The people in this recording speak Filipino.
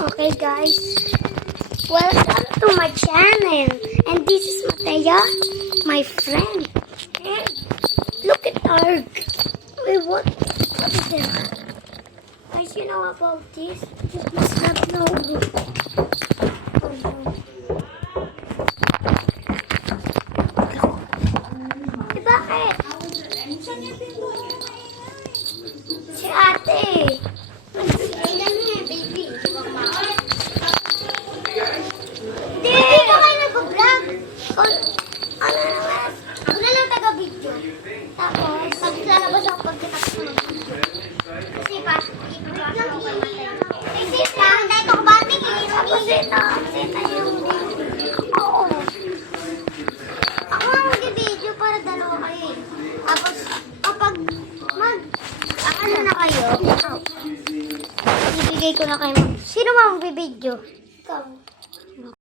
Okay guys, welcome to my channel, and this is Mataya, my friend. And look at our, what is it? Guys, you know about this? This must have no good. Bakit? Si ate. Hindi ba kayo nag-vlog? Ano naman? Ako na lang taga-video. Tapos, pag lalabas ako pagkatapos ko mag-video. Kasi pa, i-vlog ako kay Matay. Kasi pa, hindi ko kabating eh. Tapos sita yung video. Oo. Ako nga mag-video para dalawa kayo eh. Tapos, kapag ano na kayo, ibigay ko na kayo. Sino ba mag-video? Ikaw.